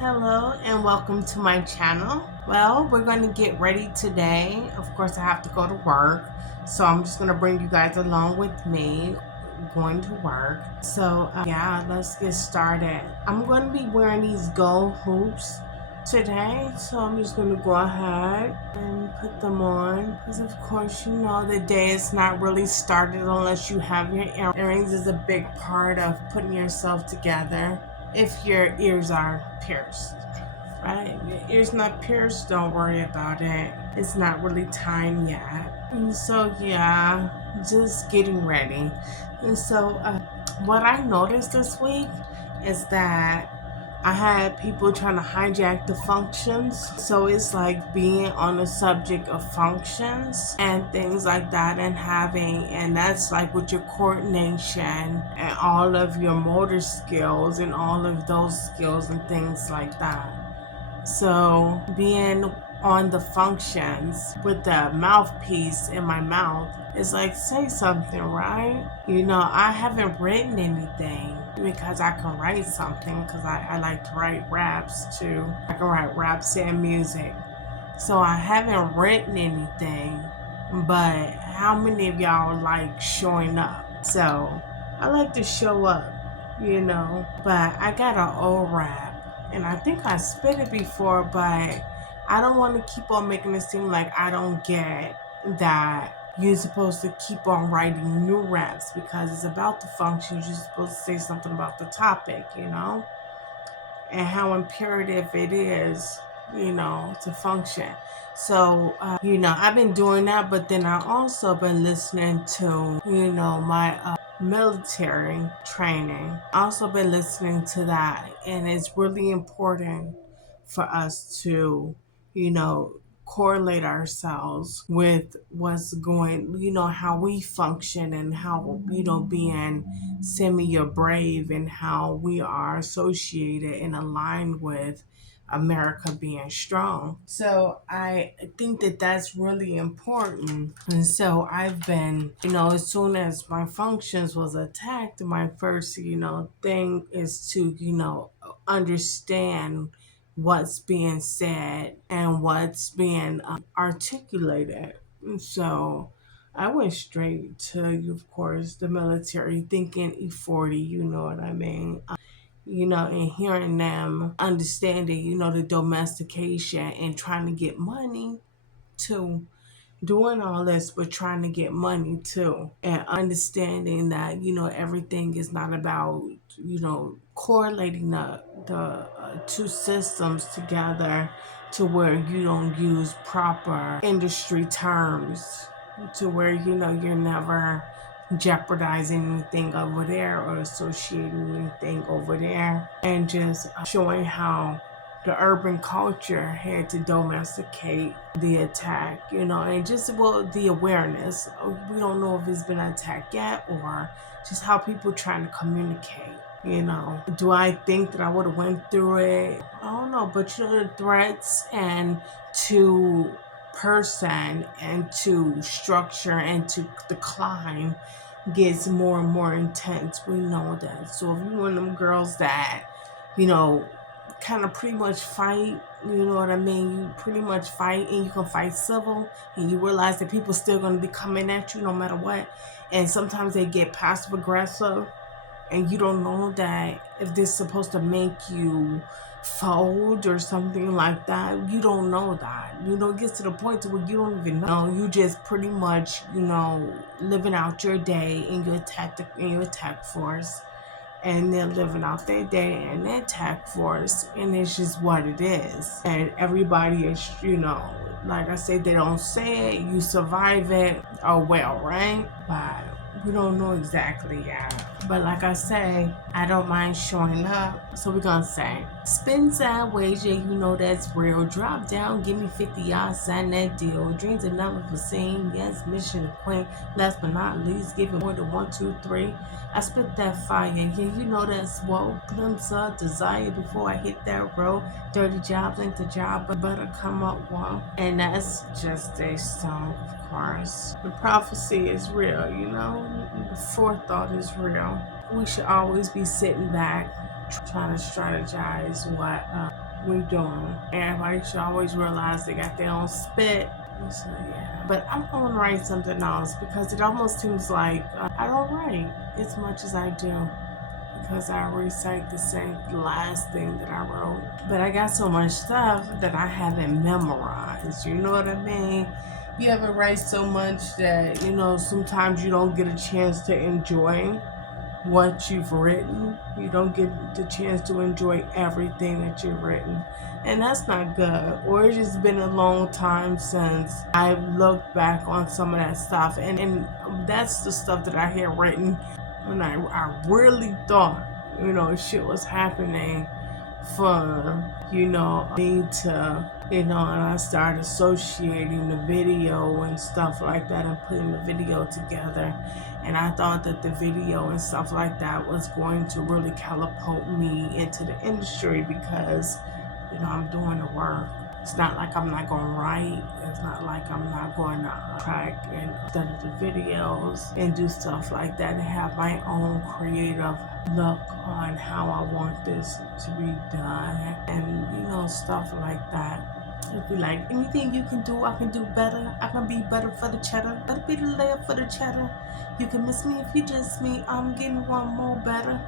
Hello and welcome to my channel. Well, we're going to get ready today. Of course, I have to go to work, so I'm just going to bring you guys along with me going to work. So yeah, let's get started. I'm going to be wearing these gold hoops today, so I'm just going to go ahead and put them on because of course you know the day is not really started unless you have your earrings. Is a big part of putting yourself together if your ears are pierced, right? If your ears not pierced, don't worry about it. It's not really time yet. And so yeah, just getting ready. And so what I noticed this week is that I had people trying to hijack the functions. So it's like being on the subject of functions and things like that, and that's like with your coordination and all of your motor skills and all of those skills and things like that. So being on the functions with the mouthpiece in my mouth is like, say something, right? You know, I haven't written anything because I can write something because I like to write raps too. I can write raps and music. So I haven't written anything, but how many of y'all like showing up? So I like to show up, you know, but I got an old rap and I think I spit it before, but I don't want to keep on making it seem like I don't get that you're supposed to keep on writing new raps because it's about the functions. You're supposed to say something about the topic, you know, and how imperative it is, you know, to function. So, you know, I've been doing that, but then I also been listening to, you know, my military training. Also been listening to that, and it's really important for us to, you know, correlate ourselves with what's going, you know, how we function and how, you know, being semi or brave and how we are associated and aligned with America being strong. So I think that that's really important. And so I've been, you know, as soon as my functions was attacked, my first, you know, thing is to, you know, understand what's being said and what's being articulated. And so I went straight to, of course, the military, thinking E40, you know what I mean? You know, and hearing them understanding, you know, the domestication and trying to get money too, doing all this, but trying to get money too, and understanding that, you know, everything is not about, you know, correlating the two systems together to where you don't use proper industry terms to where, you know, you're never jeopardizing anything over there or associating anything over there, and just showing how the urban culture had to domesticate the attack, you know, and just, well, the awareness. We don't know if it's been attacked yet or just how people trying to communicate, you know. Do I think that I would have went through it? I don't know, but you know, the threats and to person and to structure and to the climb gets more and more intense. We know that. So if you're one of them girls that, you know, kind of pretty much fight, you know what I mean? You pretty much fight, and you can fight civil, and you realize that people still going to be coming at you no matter what. And sometimes they get passive aggressive, and you don't know that if this is supposed to make you fold or something like that. You don't know that. You know, it gets to the point to where you don't even know. You just pretty much, you know, living out your day in your attack force, and they're living out their day in their attack force, and it's just what it is. And everybody is, you know, like I said, they don't say it, you survive it, oh well, right? But we don't know exactly yet. But like I say, I don't mind showing up. So we're gonna say, spin sideways, yeah, you know that's real. Drop down, give me 50 yards, sign that deal. Dreams are never foreseen, yes, mission acquaint. Last but not least, giving more than 1, 2, 3. I spit that fire, yeah, you know that's what glimpse of desire before I hit that road. Dirty jobs ain't the job, but better come up one. And that's just a song, of course. The prophecy is real, you know. The forethought is real. We should always be sitting back trying to strategize what we doing. Everybody should always realize they got their own spit. So, yeah. But I'm gonna write something else because it almost seems like I don't write as much as I do because I recite the same last thing that I wrote. But I got so much stuff that I haven't memorized. You know what I mean? You ever write so much that, you know, sometimes you don't get a chance to enjoy what you've written. You don't get the chance to enjoy everything that you've written. And that's not good. Or it's just been a long time since I've looked back on some of that stuff. And that's the stuff that I had written when I really thought, you know, shit was happening for, you know, me to, you know, and I started associating the video and stuff like that and putting the video together. And I thought that the video and stuff like that was going to really catapult me into the industry because, you know, I'm doing the work. It's not like I'm not going to write. It's not like I'm not going to track and study the videos and do stuff like that and have my own creative look on how I want this to be done and, you know, stuff like that. It'd be like, anything you can do, I can do better. I can be better for the cheddar. Better be the layer for the cheddar. You can miss me if you diss me. I'm getting one more better.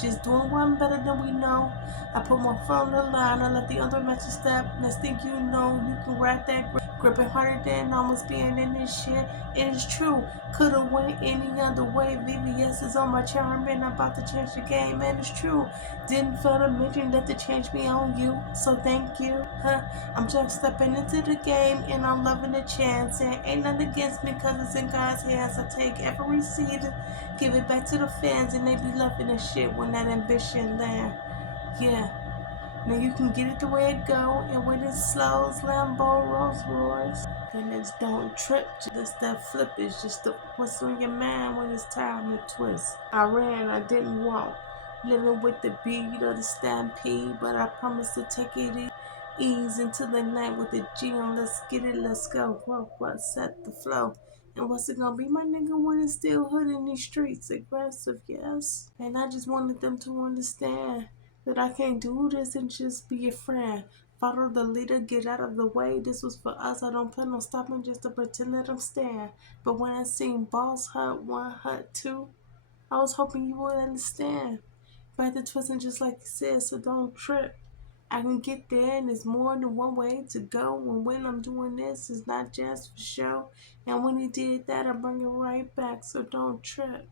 Just doing one better than we know. I put my phone on the line. I let the other message step. Next thing you know, you can wrap that grip it harder than almost being in this shit. It is true. Could've went any other way. VVS is on my charm and I'm about to change the game. And it's true. Didn't fail to mention that to change me on you. So thank you. Huh? I'm just stepping into the game and I'm loving the chance. And ain't nothing against me cause it's in God's hands. I take every seed, give it back to the fans and they be loving the shit when that ambition land. Yeah. Now you can get it the way it go, and when it slows, Lambo, Rolls Royce. Then it's don't trip, just that flip is just the what's on your mind when it's time to twist. I ran, I didn't walk, living with the beat of the stampede, but I promise to take it ease into the night with the G on. Let's get it, let's go. What set the flow? And what's it gonna be, my nigga, when it's still hood in these streets? Aggressive, yes. And I just wanted them to understand that I can't do this and just be a friend. Follow the leader, get out of the way. This was for us. I don't plan on stopping just to pretend that I'm staying. But when I seen Boss Hut 1, Hut 2, I was hoping you would understand. But the twisting just like you said, so don't trip. I can get there and there's more than one way to go. And when I'm doing this, it's not just for show. And when he did that, I bring it right back, so don't trip.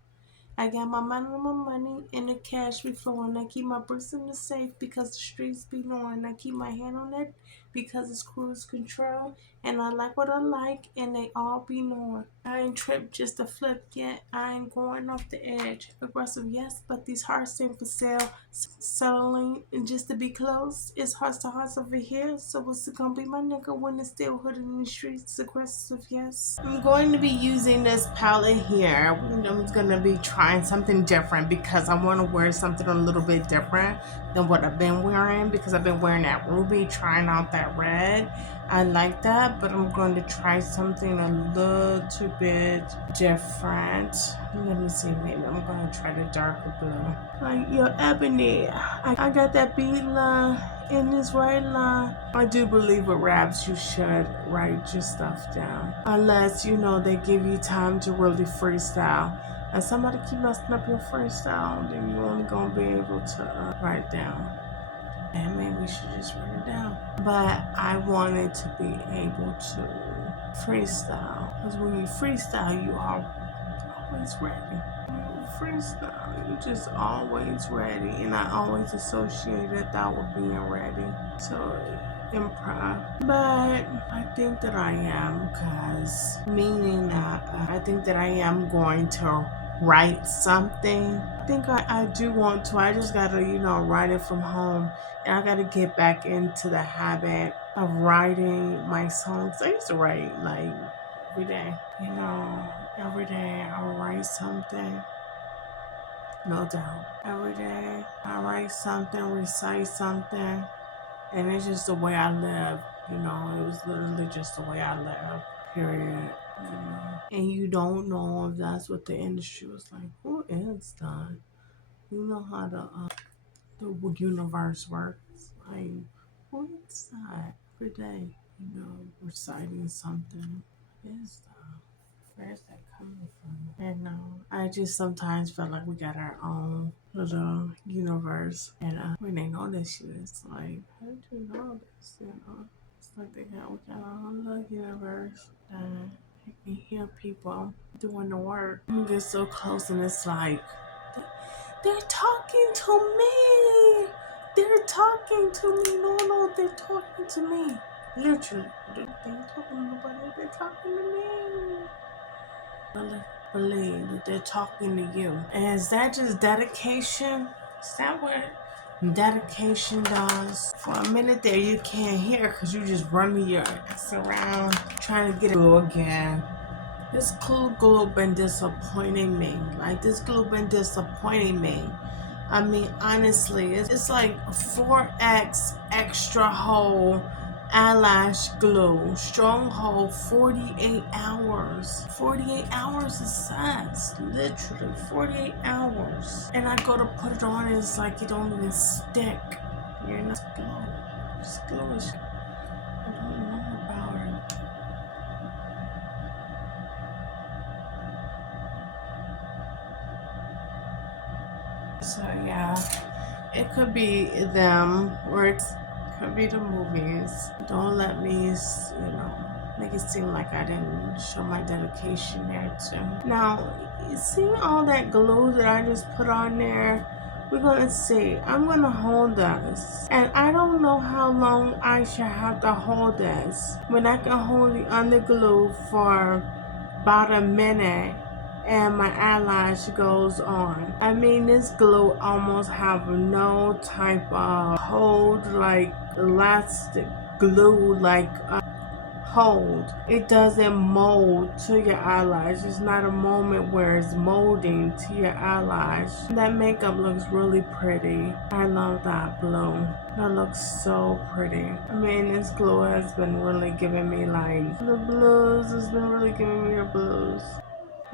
I got my mind on my money and the cash be flowing. I keep my bricks in the safe because the streets be knowing. I keep my hand on it because it's cruise control. And I like what I like and they all be knowing. I ain't tripped just to flip yet. I ain't going off the edge. Aggressive, yes, but these hearts ain't for sale. Settling and just to be close. It's hearts to hearts over here. So what's it gonna be, my nigga, when it's still hood in the streets? Aggressive, yes. I'm going to be using this palette here. I'm gonna be trying something different because I want to wear something a little bit different than what I've been wearing because I've been wearing that ruby, trying out that red. I like that, but I'm going to try something a little bit different. Let me see, maybe I'm going to try the darker blue. Like your ebony, I got that bead line in this right line. I do believe with raps you should write your stuff down. Unless, you know, they give you time to really freestyle. And somebody keep messing up your freestyle, then you're only going to be able to write down. And maybe we should just write it down. But I wanted to be able to freestyle. Because when you freestyle, you are always ready. When you freestyle, you're just always ready. And I always associated that with being ready. So improv. But I think that I am, because meaning that I think that I am going to write something. I think I do want to. I just gotta, you know, write it from home. And I gotta get back into the habit of writing my songs. I used to write like every day. You know, every day I write something. No doubt. Every day I write something, recite something. And it's just the way I live. You know, it was literally just the way I live. Period. You know. And you don't know if that's what the industry was like. Who is that? You know how to the universe works. Like, what's that? Every day, reciting something. What is that? Where's that coming from? And I just sometimes feel like we got our own little universe, and when they know this shit, it's like, how did you know this? It's like we got our own little universe, and you can hear people doing the work. We get so close, and it's like they're talking to me. They're talking to me. No, they're talking to me. Literally, they ain't talking to nobody. They're talking to me. Really believe that they're talking to you. And is that just dedication? Is that what dedication does? For a minute there, you can't hear because you just running your ass around trying to get it again. This glue been disappointing me. Like, this glue been disappointing me. I mean, honestly, it's like 4x extra hold eyelash glue. Strong hold, 48 hours. 48 hours is sex. Literally, 48 hours. And I go to put it on and it's like it don't even stick. You're not glue. This glue is... I don't know about it. So yeah, it could be them or it could be the movies. Don't let me, make it seem like I didn't show my dedication there too. Now, you see all that glue that I just put on there? We're gonna see. I'm gonna hold this. And I don't know how long I should have to hold this. When I can hold the under glue for about a minute and my eyelash goes on. I mean, this glue almost have no type of hold, like elastic glue, like hold. It doesn't mold to your eyelash. It's not a moment where it's molding to your eyelash. That makeup looks really pretty. I love that blue. That looks so pretty. I mean, this glue has been really giving me like the blues. It's been really giving me the blues.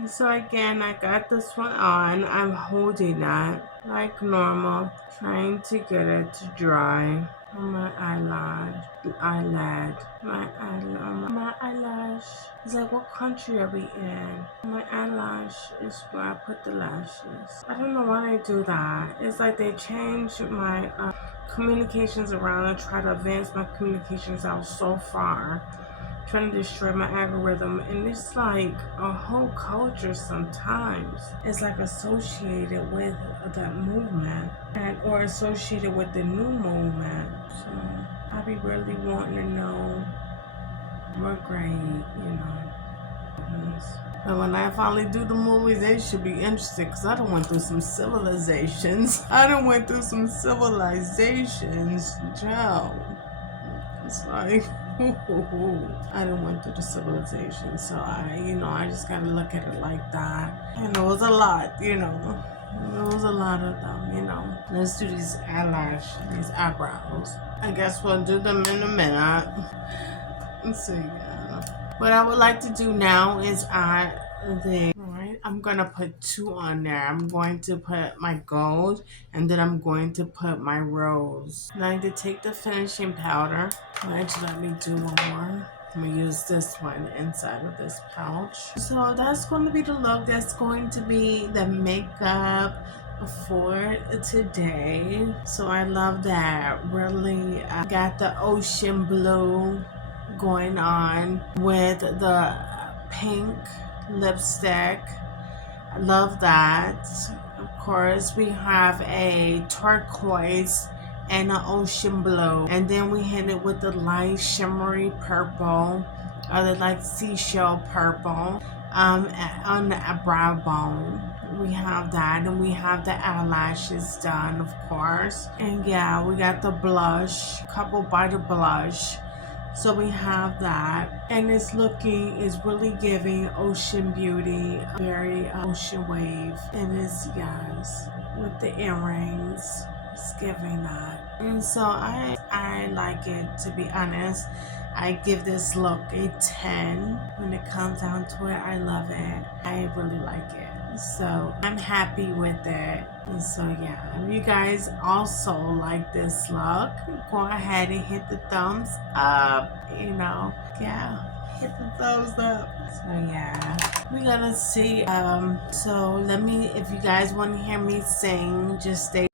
So again, I got this one on. I'm holding that like normal, trying to get it to dry on my eyelash, my eyelash. It's like, what country are we in? My eyelash is where I put the lashes. I don't know why they do that. It's like they change my communications around and try to advance my communications out so far, trying to destroy my algorithm. And it's like a whole culture sometimes. It's like associated with that movement or associated with the new movement. So I be really wanting to know what grade, But when I finally do the movies, they should be interested because I done went through some civilizations. Joe. It's like, I done went through the civilization, so I just gotta look at it like that. And it was a lot, It was a lot of them, Let's do these eyebrows. I guess we'll do them in a minute. Let's see. What I would like to do now is add I'm gonna put 2 on there. I'm going to put my gold and then I'm going to put my rose. Now I need to take the finishing powder. Actually, let me do one more. I'm gonna use this one inside of this pouch. So that's going to be the look. That's going to be the makeup for today. So I love that. Really, I got the ocean blue going on with the pink lipstick. I love that. Of course, we have a turquoise and an ocean blue, and then we hit it with the light shimmery purple or the like seashell purple on the brow bone. We have that, and we have the eyelashes done, of course. And yeah, we got the blush, couple by the blush. So we have that, and it's really giving ocean beauty, very ocean wave. And it's, yes, with the earrings, it's giving that. And so I like it, to be honest. I give this look a 10. When it comes down to it, I love it. I really like it. So I'm happy with it. And so yeah, if you guys also like this look, go ahead and hit the thumbs up, yeah, hit the thumbs up. So yeah, we're gonna see. So let me, if you guys want to hear me sing, just stay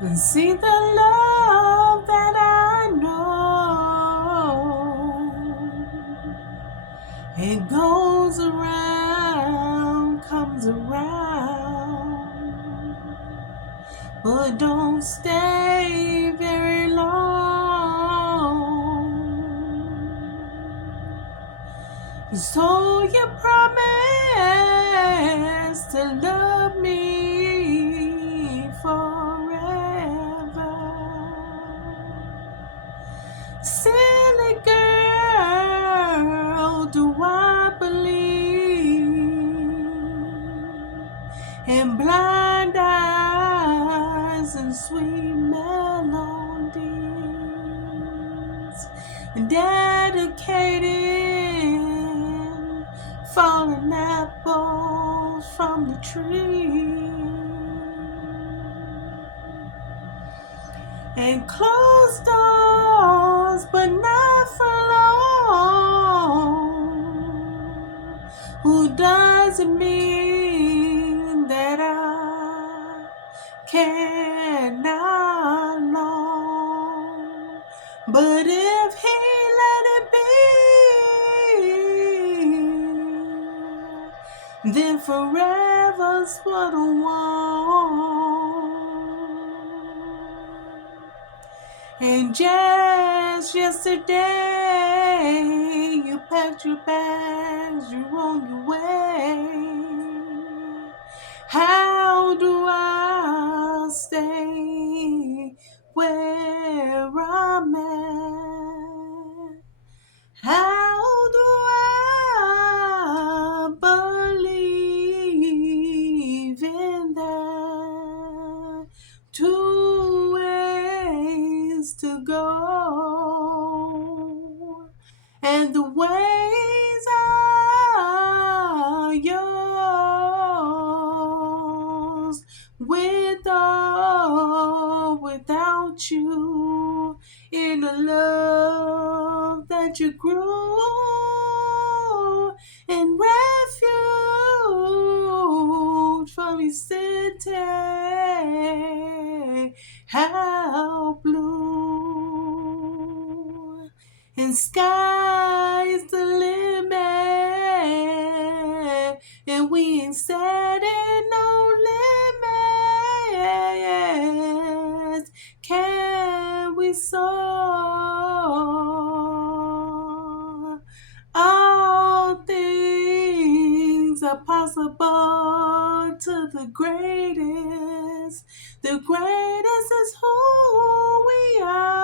and see the love that I know. It goes around, comes around, but don't stay very long. So you promise to love me forever. Silly girl, do I believe in blind eyes and sweet melodies, dedicated falling apples from the tree, and closed doors, but not for long. Who doesn't mean that I cannot long, but if he let it be, then forever's what I want. And just yesterday, you packed your bags, you're on your way. How do I stay where I'm at? How do I believe in that? Two ways to go, and the ways are yours, with or without you, in a love that you grew in refuge from your city. How blue, and sky is the limit, and we ain't setting no limits. Can we soar? All things are possible to the greatest. The greatest is who we are.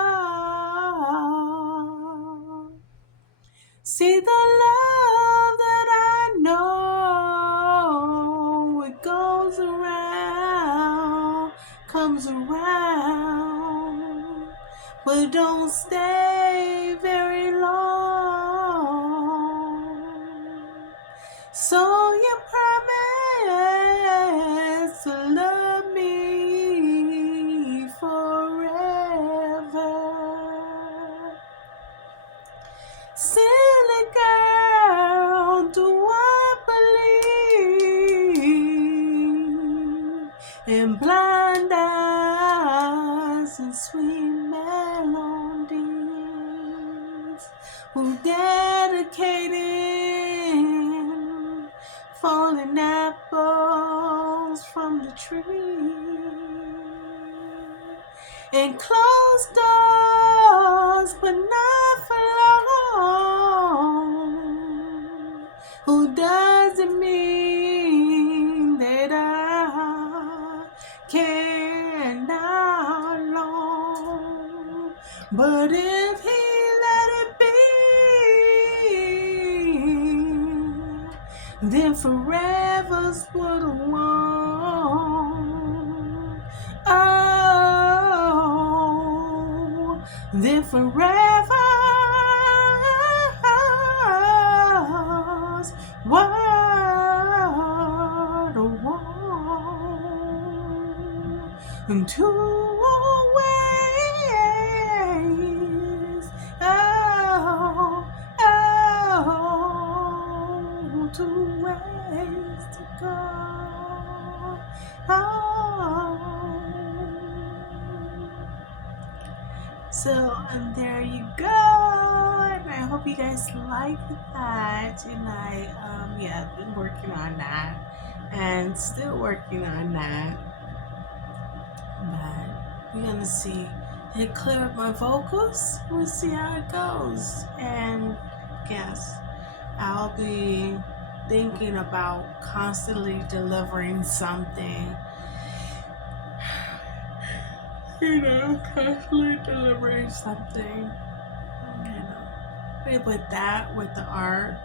See the love that I know, it goes around, comes around, but don't stay very long. So you promise to love me forever. Silly girl, do I believe in blind eyes and sweet melodies? Who dedicated falling apples from the tree, and closed doors, but not for long. Who doesn't mean that I cannot long, but if he let it be, then forever's what I want. Oh, then forever's what So, and there you go. And I hope you guys like that. And yeah, been working on that and still working on that. But we're gonna see it clear up my vocals. We'll see how it goes. And yes, I'll be thinking about constantly delivering something. Constantly delivering something. With that, with the art,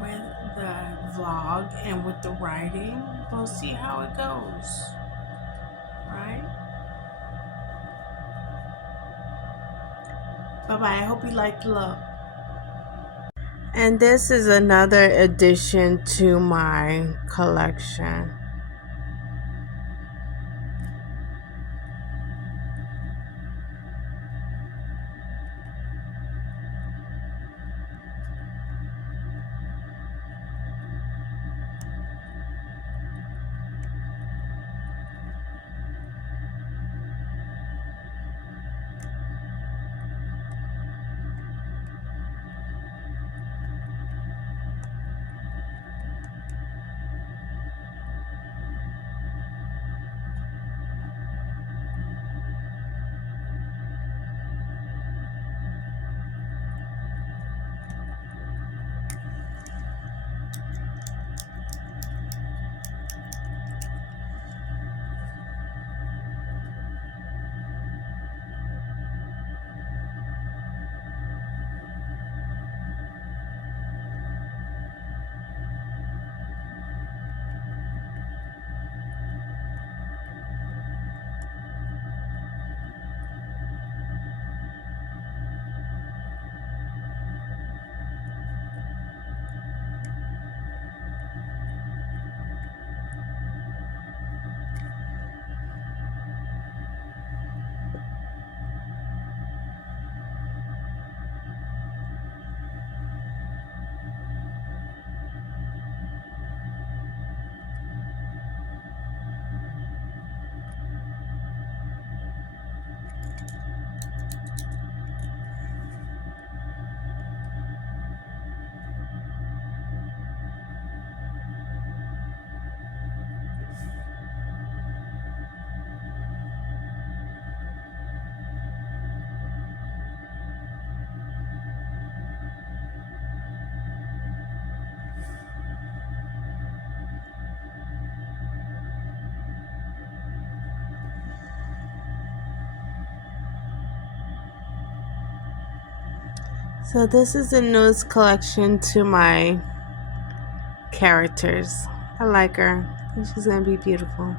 with the vlog and with the writing, we'll see how it goes. Right? Bye bye. I hope you like the look. And this is another addition to my collection. So this is the newest collection to my characters. I like her. I think she's gonna be beautiful.